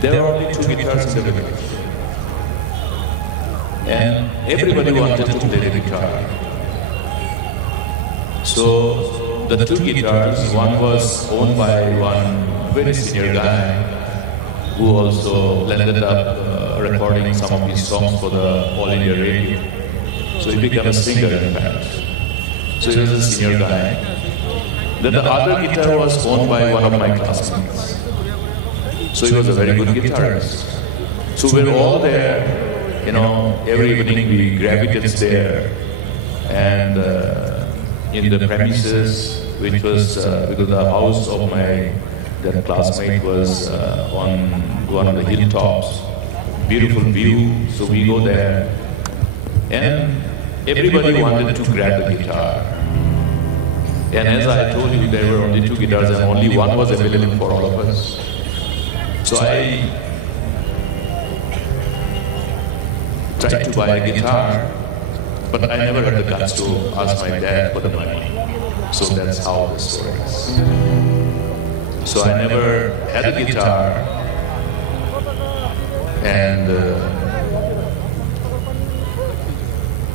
There were only two guitars in the village. And everybody wanted to play the guitar. So the two guitars, one was owned by one very senior guy who also ended up recording some of his songs for the All India Radio. So he became a singer in fact. So he was a senior guy. Then the other guitar was owned by one of my classmates. So he was a very good guitarist. So we were all there, every evening we gravitated there. And in the premises, which was, because the house of my classmate was on one of the hilltops, beautiful view, so we go there. And everybody wanted to grab the guitar. And as I told you, there were only two guitars and only one was available for all of us. So I tried to buy a guitar, but I never had the guts to ask my dad for the money. So that's how the story is. So I never had a guitar, and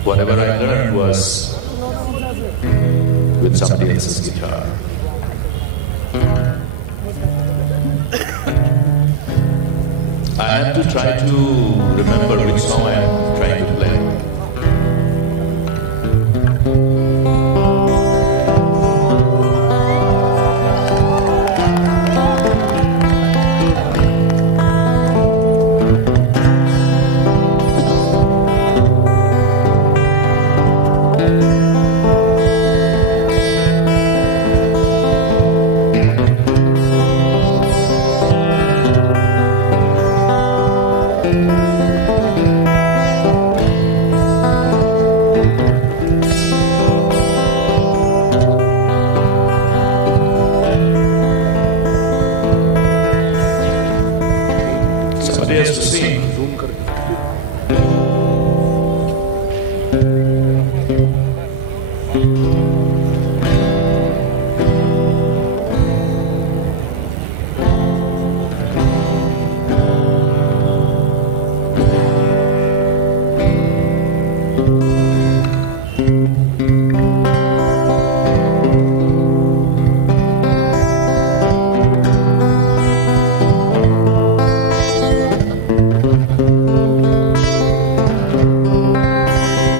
whatever I learned was with somebody else's guitar. I have to try to remember which song I am trying to play. Somebody has to sing.